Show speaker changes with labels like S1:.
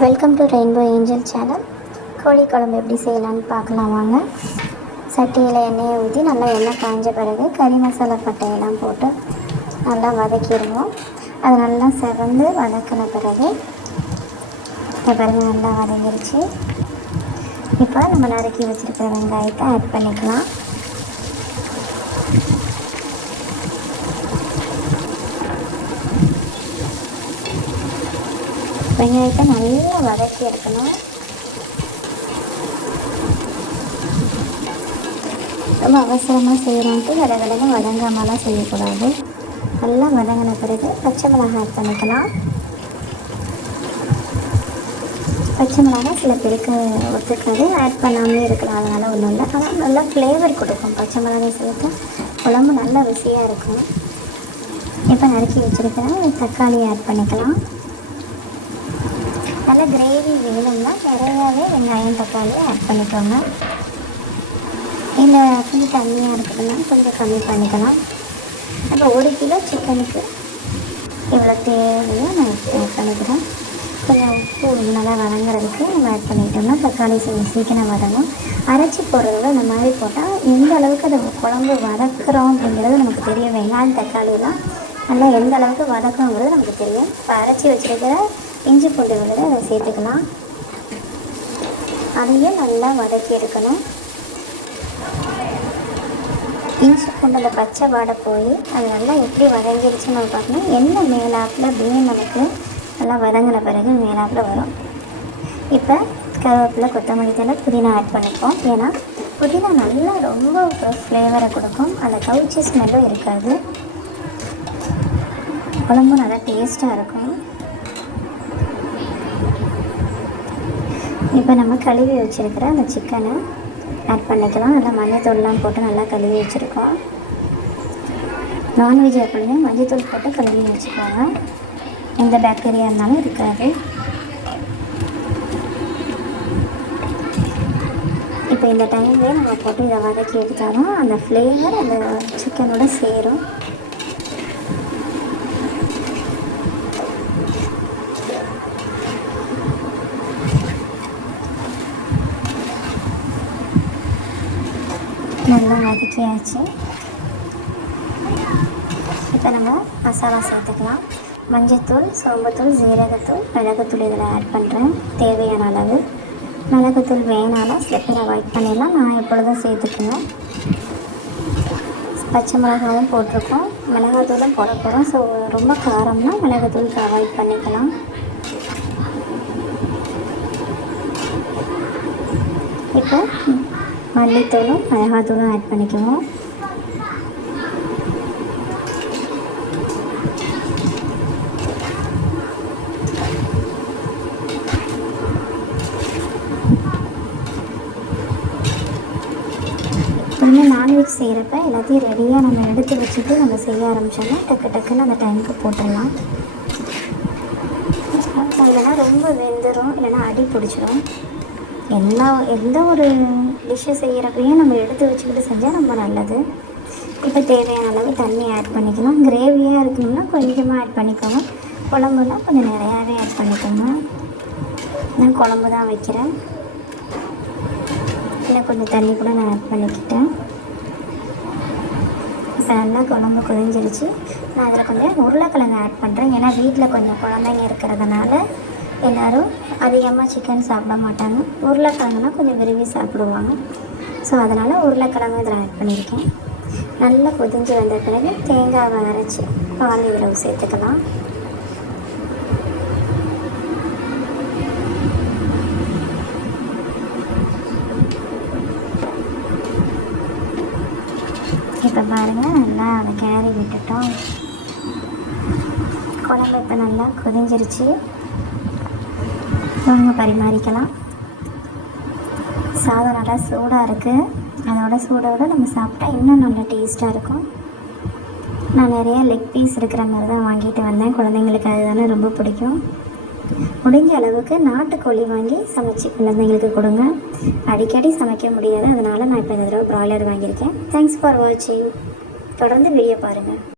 S1: Welcome to rainbow angel channel கோழி குழம்பு எப்படி செய்யலாம்னு பார்க்கலாம் வாங்க. சட்டியில் எண்ணெயை ஊற்றி நல்லா எண்ணெய் காஞ்ச பிறகு கறி மசாலா பட்டையெல்லாம் போட்டு நல்லா வதக்கிடுவோம். அது நல்லா செவந்து வதக்கின பிறகு இந்த பிறகு நல்லா வதங்கிருச்சு. இப்போ நம்ம நறுக்கி வச்சுருக்கிற வெங்காயத்தை ஆட் பண்ணிக்கலாம். வெங்காயத்தை நல்லா வதக்கி எடுக்கணும். ரொம்ப அவசரமாக செய்கிறோன்ட்டு விட விடன்னு வதங்காமலாம் செய்யக்கூடாது. நல்லா வதங்கின பிறகு பச்சை மிளகாய் ஆட் பண்ணிக்கலாம். பச்சை மிளகாய் சில பேருக்கு ஒத்துக்காது. ஆட் பண்ணாமே இருக்கலாம். அதனால் ஒன்றும் இல்லை. ஆனால் நல்லா ஃப்ளேவர் கொடுக்கும். பச்சை மிளகாய் சேர்த்து குழம்பு நல்லா ருசியாக இருக்கும். இப்போ நறுக்கி வச்சுருக்கிறேன் தக்காளி ஆட் பண்ணிக்கலாம். நல்லா கிரேவி வேணும்னா நிறையாவே வெங்காயம் தக்காளி ஆட் பண்ணிக்கோங்க. இல்லை கொஞ்சம் தண்ணியாக இருக்குதுன்னா கொஞ்சம் கம்மி பண்ணிக்கலாம். நம்ம ஒரு கிலோ சிக்கனுக்கு இவ்வளோ தேவையோ நான் ஆட் பண்ணிக்கிறேன். கொஞ்சம் உப்பு நல்லா வதங்குறதுக்கு நம்ம ஆட் பண்ணிட்டோம்னா தக்காளி சீ- சீக்கிரம் வதங்கும். அரைச்சி போடுறத இந்த மாதிரி போட்டால் எந்த அளவுக்கு அதை குழம்பு வதக்குறோம் அப்படிங்கிறது நமக்கு தெரியும். வெங்காயம் தக்காளிலாம் நல்லா எந்த அளவுக்கு வதக்குங்கிறது நமக்கு தெரியும். இப்போ அரைச்சி வச்சுருக்கிற இஞ்சி பூண்டு விழுது அதை சேர்த்துக்கலாம். அதையும் நல்லா வதக்கி எடுக்கணும். இஞ்சி பூண்டு அந்த பச்சை வாடை போய் அது நல்லா எப்படி வதங்கிடுச்சுன்னு நம்ம பார்க்கணும். என்ன மேலாப்பில் அப்படியே நமக்கு நல்லா வதங்கின பிறகு மேலாப்பில் வரும். இப்போ கருவேப்பிலை கொத்தமல்லி தலை புதினா ஆட் பண்ணிப்போம். ஏன்னா புதினா நல்லா ரொம்ப ஃப்ளேவரை கொடுக்கும். அந்த கவுச்சி ஸ்மெல்லும் இருக்காது. குழம்பும் நல்லா டேஸ்ட்டாக இருக்கும். இப்போ நம்ம கழுவி வச்சுருக்கிற அந்த சிக்கனை ஆட் பண்ணிக்கலாம். நல்லா மஞ்சத்தூள்லாம் போட்டு நல்லா கழுவி வச்சுருக்கோம். நான்வெஜ் எப்படின்னா மஞ்சத்தூள் போட்டு கழுவி வச்சுக்கோங்க. எந்த பேக்டீரியா இருந்தாலும் இருக்காது. இப்போ இந்த டைம்லேயே நம்ம போட்டு இதை வதக்கி எடுத்தாலும் அந்த ஃப்ளேவர் அந்த சிக்கனோட சேரும் நல்லா வதக்கியாச்சு இப்போ நம்ம மசாலா சேர்த்துக்கலாம். மஞ்சத்தூள் சோம்புத்தூள் ஜீரகத்தூள் மிளகுத்தூள் இதில் ஆட் பண்ணுறேன். தேவையான அளவு. மிளகுத்தூள் வேணாலும் ஸ்லிப்பில் அவாய்ட் பண்ணிடலாம். நான் எப்பொழுதும் சேர்த்துக்குவேன். பச்சை மிளகாவும் போட்டிருக்கோம். மிளகாத்தூளும் போட போகிறோம் ஸோ ரொம்ப காரம்னா மிளகுத்தூள் அவாய்ட் பண்ணிக்கலாம். இப்போ மல்லித்தூளும் மிளகாத்தூளும் ஆட் பண்ணிக்குவோம். இனிமேல் நான்வெஜ் செய்கிறப்ப எல்லாத்தையும் ரெடியாக நம்ம எடுத்து வச்சுட்டு நம்ம செய்ய ஆரம்பித்தோம்னா டக்கு டக்குன்னு அந்த டைமுக்கு போட்டுடலாம். இல்லைன்னா ரொம்ப வெந்துடும் இல்லைன்னா அடி பிடிச்சிரும். எல்லா எந்த ஒரு டிஷ்ஷை செய்கிறப்பையும் நம்ம எடுத்து வச்சுக்கிட்டு செஞ்சால் ரொம்ப நல்லது. இப்போ தேவையான அளவு தண்ணி ஆட் பண்ணிக்கணும். கிரேவியாக இருக்கணும்னா கொஞ்சமாக ஆட் பண்ணிக்கோங்க. குழம்புனா கொஞ்சம் நிறையாவே ஆட் பண்ணிக்கோங்க. நான் குழம்பு தான் வைக்கிறேன். இன்னும் கொஞ்சம் தண்ணி கூட நான் ஆட் பண்ணிக்கிட்டேன். இப்போ நல்லா குழம்பு கொதிஞ்சிருச்சு. நான் அதில் கொஞ்சம் உருளைக்கிழங்கு ஆட் பண்ணுறேன் ஏன்னா வீட்டில் கொஞ்சம் குழந்தைங்க இருக்கிறதுனால எல்லோரும் அதிகமாக சிக்கன் சாப்பிட மாட்டாங்க. உருளைக்கிழங்குனா கொஞ்சம் விரும்பி சாப்பிடுவாங்க. ஸோ அதனால் உருளைக்கிழங்கு இதில் ஆட் பண்ணியிருக்கேன். நல்லா கொதிஞ்சு வந்த பிறகு தேங்காவை அரைச்சி பால் இதில் சேர்த்துக்கலாம். இப்போ பாருங்கள் நல்லா அதை கேரி விட்டுட்டோம். குழம்பு இப்போ நல்லா கொதிஞ்சிருச்சு. வாங்க பரிமாறிக்கலாம். சாதம் நல்லா சூடாக இருக்குது அதோட சூடோட நம்ம சாப்பிட்டா இன்னும் நல்லா டேஸ்ட்டாக இருக்கும். நான் நிறைய லெக் பீஸ் இருக்கிற மாதிரி தான் வாங்கிட்டு வந்தேன். குழந்தைங்களுக்கு அதுதானே ரொம்ப பிடிக்கும். முடிஞ்ச அளவுக்கு நாட்டுக்கோழி வாங்கி சமைச்சு குழந்தைங்களுக்கு கொடுங்க. அடிக்கடி சமைக்க முடியாது. அதனால் நான் இப்போ இந்த தடவை ப்ராய்லர் வாங்கியிருக்கேன். தேங்க்ஸ் ஃபார் வாட்சிங் தொடர்ந்து வீடியோ பாருங்கள்